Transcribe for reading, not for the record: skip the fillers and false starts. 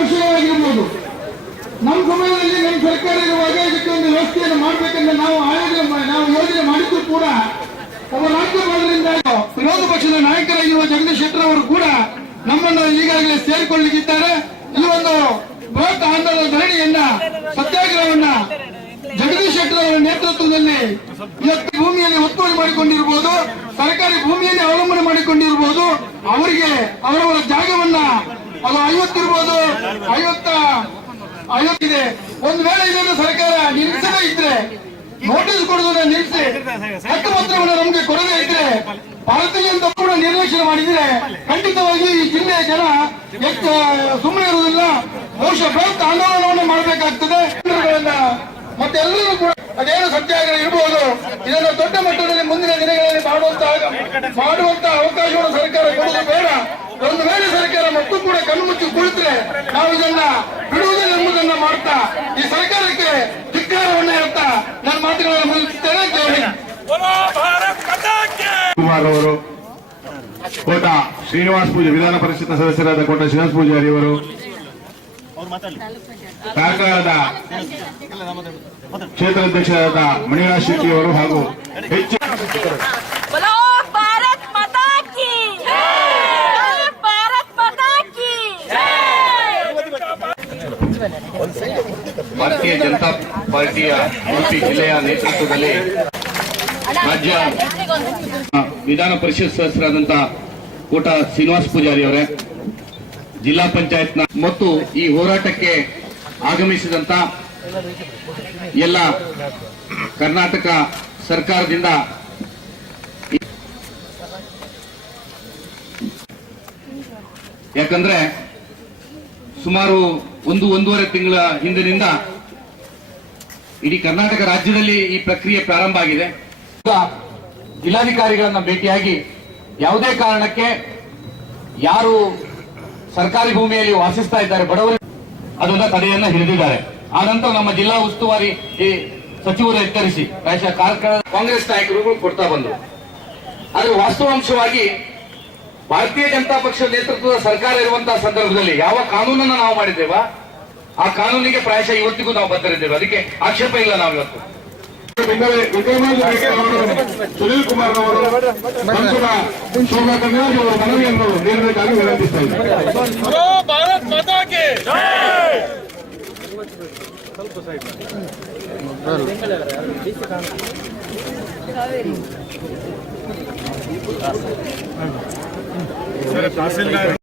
ವರ್ಷಗಳಾಗಿರ್ಬೋದು. ನಮ್ಮ ಸಮಯದಲ್ಲಿ ನಮ್ಮ ಸರ್ಕಾರ ಇರುವಾಗ ಇದಕ್ಕೆ ಒಂದು ವ್ಯವಸ್ಥೆಯನ್ನು ಮಾಡಬೇಕಂದ್ರೆ ನಾವು ಯೋಜನೆ ಮಾಡಿದ್ದು ಕೂಡ ನಮ್ಮ ರಾಜ್ಯಪಾಲರಿಂದ ವಿರೋಧ ಪಕ್ಷದ ನಾಯಕರಾಗಿರುವ ಜಗದೀಶ್ ಶೆಟ್ಟರ್ ಅವರು ಕೂಡ ನಮ್ಮನ್ನು ಈಗಾಗಲೇ ಸೇರಿಕೊಳ್ಳಲಿಕ್ಕಿದ್ದಾರೆ. ಈ ಒಂದು ಬೃಹತ್ ಆಂದೋಲನ ಧರಣಿಯನ್ನ ಸತ್ಯಾಗ್ರಹವನ್ನ ಜಗದೀಶ್ ಶೆಟ್ಟರ್ ಅವರ ನೇತೃತ್ವದಲ್ಲಿ ಇವತ್ತು ಭೂಮಿಯಲ್ಲಿ ಒತ್ತುವರಿ ಮಾಡಿಕೊಂಡಿರಬಹುದು, ಸರ್ಕಾರಿ ಭೂಮಿಯಲ್ಲಿ ಅವಲಂಬನೆ ಮಾಡಿಕೊಂಡಿರಬಹುದು. ಅವರಿಗೆ ಅವರವರ ಜಾಗವನ್ನ ಅದು 50 ಇರ್ಬೋದು, 50 ಇದೆ. ಒಂದು ವೇಳೆ ಇದನ್ನು ಸರ್ಕಾರ ನಿಲ್ಲಿಸದೇ ಇದ್ರೆ, ನೋಟಿಸ್ ಕೊಡುವುದನ್ನ ನಿಲ್ಲಿಸಿ ಹಕ್ಕುಪತ್ರವನ್ನು ನಮಗೆ ಕೊಡದೇ ಇದ್ರೆ, ಭಾರತೀಯ ಜನತಾ ಕೂಡ ನಿರ್ಲಕ್ಷ್ಯ ಮಾಡಿದ್ರೆ ಖಂಡಿತವಾಗಿ ಈ ಜಿಲ್ಲೆಯ ಜನ ಎಷ್ಟು ಸುಮ್ಮನೆ ಇರುವುದಿಲ್ಲ. ಬಹುಶಃ ಬೃಹತ್ ಆಂದೋಲನವನ್ನು ಮಾಡಬೇಕಾಗ್ತದೆ. ಮತ್ತೆಲ್ಲರೂ ಕೂಡ ಅದೇನು ಸತ್ಯಾಗ್ರಹ ಇರಬಹುದು, ಇದನ್ನು ದೊಡ್ಡ ಮಟ್ಟದಲ್ಲಿ ಮುಂದಿನ ದಿನಗಳಲ್ಲಿ ಮಾಡುವಂತ ಅವಕಾಶವನ್ನು ಸರ್ಕಾರ ಕೊಡುವುದು ಬೇಡ. ಒಂದು ವೇಳೆ ಸರ್ಕಾರ ಮತ್ತು ಕೂಡ ಕಣ್ಣು ಮುಚ್ಚಿ ಕುಳಿತರೆ ನಾವು ಇದನ್ನ ಬಿಡುವುದಿಲ್ಲ ಎಂಬುದನ್ನ ಮಾಡ್ತಾ ಈ ಸರ್ಕಾರಕ್ಕೆ ಧಿಕ್ಕಾರವನ್ನ ಹೇಳ್ತಾ ನನ್ನ ಮಾತುಗಳನ್ನು ಮುಗಿಸುತ್ತೇನೆ. ಕುಮಾರ್ ಅವರು, ಕೋಟ ಶ್ರೀನಿವಾಸ್ ಪೂಜಾರಿ, ವಿಧಾನ ಪರಿಷತ್ ಸದಸ್ಯರಾದ ಕೋಟ ಶ್ರೀನಿವಾಸ್ ಪೂಜಾರಿ ಅವರು, ಕಾರ್ಕಳದ ಕ್ಷೇತ್ರಾಧ್ಯಕ್ಷರಾದ ಮಣಿರಾಜ್ ಶೆಟ್ಟಿ ಅವರು ಹಾಗೂ ಹೆಚ್ಚು ಭಾರತೀಯ ಜನತಾ ಪಾರ್ಟಿಯ ಉಡುಪಿ ಜಿಲ್ಲೆಯ ನೇತೃತ್ವದಲ್ಲಿ ರಾಜ್ಯ ವಿಧಾನ ಪರಿಷತ್ ಸದಸ್ಯರಾದಂತಹ ಕೋಟ ಶ್ರೀನಿವಾಸ್ ಪೂಜಾರಿ ಅವರೇ, ಜಿಲ್ಲಾ ಪಂಚಾಯತ್ನ ಮತ್ತು ಈ ಹೋರಾಟಕ್ಕೆ ಆಗಮಿಸಿದಂತ ಎಲ್ಲ ಕರ್ನಾಟಕ ಸರ್ಕಾರದಿಂದ ಯಾಕಂದ್ರೆ ಸುಮಾರು ಒಂದೂವರೆ ತಿಂಗಳ ಹಿಂದಿನಿಂದ ಇಡೀ ಕರ್ನಾಟಕ ರಾಜ್ಯದಲ್ಲಿ ಈ ಪ್ರಕ್ರಿಯೆ ಪ್ರಾರಂಭ ಆಗಿದೆ. ಜಿಲ್ಲಾಧಿಕಾರಿಗಳನ್ನ ಭೇಟಿಯಾಗಿ ಯಾವುದೇ ಕಾರಣಕ್ಕೆ ಯಾರು ಸರ್ಕಾರಿ ಭೂಮಿಯಲ್ಲಿ ವಾಸಿಸ್ತಾ ಇದ್ದಾರೆ ಬಡವರು ಅದನ್ನ ತಡೆಯನ್ನ ಹಿಡಿದಿದ್ದಾರೆ. ಆ ನಂತರ ನಮ್ಮ ಜಿಲ್ಲಾ ಉಸ್ತುವಾರಿ ಸಚಿವರು ಎತ್ತರಿಸಿ ಪ್ರಾಯಶಃ ಕಾಂಗ್ರೆಸ್ ನಾಯಕರುಗಳು ಕೊಡ್ತಾ ಬಂದರು. ಆದ್ರೆ ವಾಸ್ತವಾಂಶವಾಗಿ ಭಾರತೀಯ ಜನತಾ ಪಕ್ಷದ ನೇತೃತ್ವದ ಸರ್ಕಾರ ಇರುವಂತಹ ಸಂದರ್ಭದಲ್ಲಿ ಯಾವ ಕಾನೂನನ್ನ ನಾವು ಮಾಡಿದ್ದೇವ ಆ ಕಾನೂನಿಗೆ ಪ್ರಾಯಶಃ ಇವತ್ತಿಗೂ ನಾವು ಬದ್ಧರಿದ್ದೇವೆ. ಅದಕ್ಕೆ ಆಕ್ಷೇಪ ಇಲ್ಲ. ನಾವು ಇವತ್ತು ಸುನೀಲ್ ಕುಮಾರ್ ಅವರು ಸಂಸದ ಶೋಭಾ ಕರಂದ್ಲಾಜೆ ಅವರ ಮನವಿಯನ್ನು ನೀಡಬೇಕಾಗಿ ವಿನಂತಿಸ್ತಾ ಇದ್ದಾರೆ.